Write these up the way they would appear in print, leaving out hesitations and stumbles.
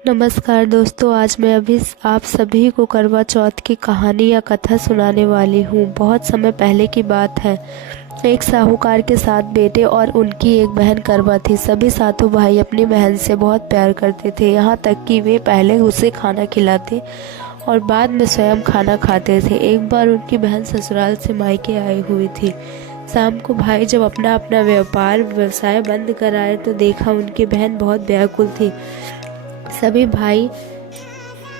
नमस्कार दोस्तों, आज मैं अभी आप सभी को करवा चौथ की कहानी या कथा सुनाने वाली हूँ। बहुत समय पहले की बात है। एक साहूकार के 7 बेटे और उनकी एक बहन करवा थी। सभी सातों भाई अपनी बहन से बहुत प्यार करते थे, यहाँ तक कि वे पहले उसे खाना खिलाते और बाद में स्वयं खाना खाते थे। एक बार उनकी बहन ससुराल से मायके आई हुई थी। शाम को भाई जब अपना अपना व्यवसाय बंद कर आए तो देखा उनकी बहन बहुत व्याकुल थी। सभी भाई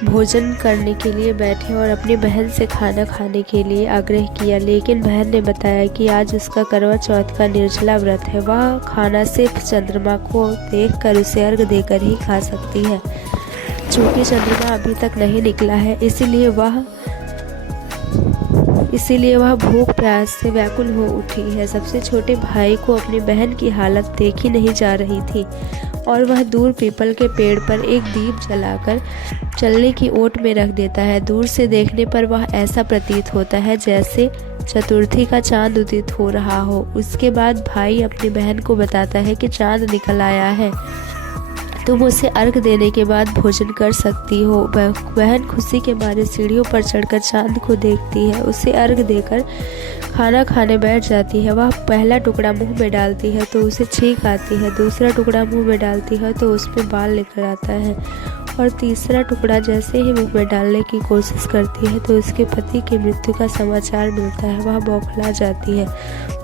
भोजन करने के लिए बैठे और अपनी बहन से खाना खाने के लिए आग्रह किया, लेकिन बहन ने बताया कि आज उसका करवा चौथ का निर्जला व्रत है। वह खाना सिर्फ चंद्रमा को देखकर उसे अर्घ देकर ही खा सकती है। चूँकि चंद्रमा अभी तक नहीं निकला है, इसीलिए वह भूख प्यास से व्याकुल हो उठी है। सबसे छोटे भाई को अपनी बहन की हालत देखी नहीं जा रही थी और वह दूर पीपल के पेड़ पर एक दीप जलाकर चलने की ओट में रख देता है। दूर से देखने पर वह ऐसा प्रतीत होता है जैसे चतुर्थी का चांद उदित हो रहा हो। उसके बाद भाई अपनी बहन को बताता है कि चांद निकल आया है, तुम उसे अर्घ देने के बाद भोजन कर सकती हो। बहन खुशी के मारे सीढ़ियों पर चढ़कर चांद को देखती है, उसे अर्घ देकर खाना खाने बैठ जाती है। वह पहला टुकड़ा मुंह में डालती है तो उसे छींक आती है, दूसरा टुकड़ा मुंह में डालती है तो उसमें बाल निकल आता है और तीसरा टुकड़ा जैसे ही मुंह में डालने की कोशिश करती है तो उसके पति की मृत्यु का समाचार मिलता है। वह बौखला जाती है।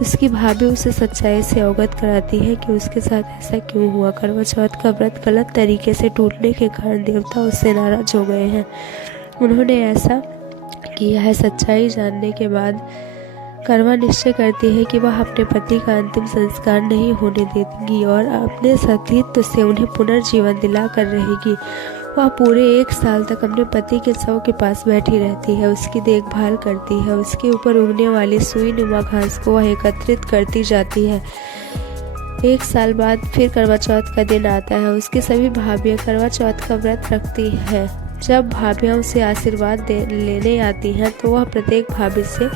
उसकी भाभी उसे सच्चाई से अवगत कराती है कि उसके साथ ऐसा क्यों हुआ। करवा चौथ का व्रत गलत तरीके से टूटने के कारण देवता उससे नाराज हो गए हैं। उन्होंने ऐसा किया है। सच्चाई जानने के बाद करवा निश्चय करती है कि वह अपने पति का अंतिम संस्कार नहीं होने देगी और अपने सतीत्व से उन्हें पुनर्जीवन दिला कर रहेगी। वह पूरे 1 साल तक अपने पति के शव के पास बैठी रहती है, उसकी देखभाल करती है। उसके ऊपर उगने वाली सुई नुमा घास को वह एकत्रित करती जाती है। 1 साल बाद फिर करवा चौथ का दिन आता है। उसकी सभी भाभियाँ करवा चौथ का व्रत रखती हैं। जब भाभियाँ उसे आशीर्वाद लेने आती हैं तो वह प्रत्येक भाभी से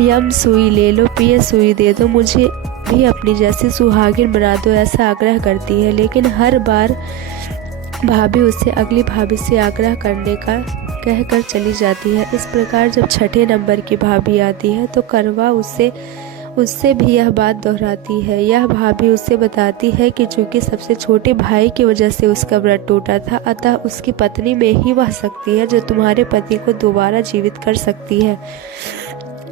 यम सुई ले लो, पिए सुई दे दो, मुझे भी अपनी जैसी सुहागिन बना दो, ऐसा आग्रह करती है। लेकिन हर बार भाभी उससे अगली भाभी से आग्रह करने का कहकर चली जाती है। इस प्रकार जब 6ठे नंबर की भाभी आती है तो करवा उससे भी यह बात दोहराती है। यह भाभी उससे बताती है कि चूंकि सबसे छोटे भाई की वजह से उसका व्रत टूटा था, अतः उसकी पत्नी में ही वह शक्ति है जो तुम्हारे पति को दोबारा जीवित कर सकती है।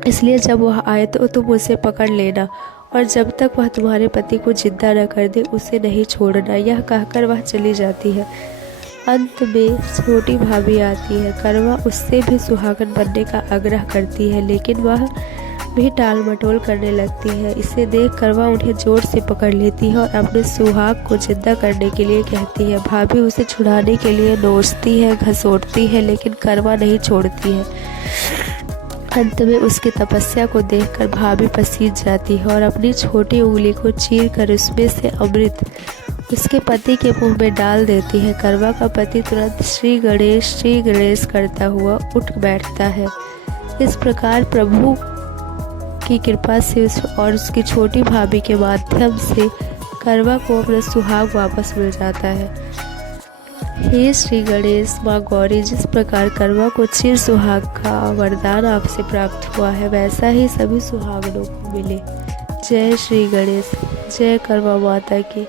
इसलिए जब वह आए तो तुम उसे पकड़ लेना और जब तक वह तुम्हारे पति को जिंदा न कर दे उसे नहीं छोड़ना। यह कहकर वह चली जाती है। अंत में छोटी भाभी आती है। करवा उससे भी सुहागन बनने का आग्रह करती है, लेकिन वह भी टाल मटोल करने लगती है। इसे देख करवा उन्हें जोर से पकड़ लेती है और अपने सुहाग को जिंदा करने के लिए कहती है। भाभी उसे छुड़ाने के लिए नोचती है, घसीटती है, लेकिन करवा नहीं छोड़ती है। अंत में उसकी तपस्या को देखकर भाभी पसीज जाती है और अपनी छोटी उंगली को चीर कर उसमें से अमृत उसके पति के मुंह में डाल देती है। करवा का पति तुरंत श्री गणेश करता हुआ उठ बैठता है। इस प्रकार प्रभु की कृपा से और उसकी छोटी भाभी के माध्यम से करवा को अपना सुहाग वापस मिल जाता है। हे श्री गणेश, माँ गौरी, जिस प्रकार करवा को चिर सुहाग का वरदान आपसे प्राप्त हुआ है वैसा ही सभी सुहागनों को मिले। जय श्री गणेश, जय करवा माता की।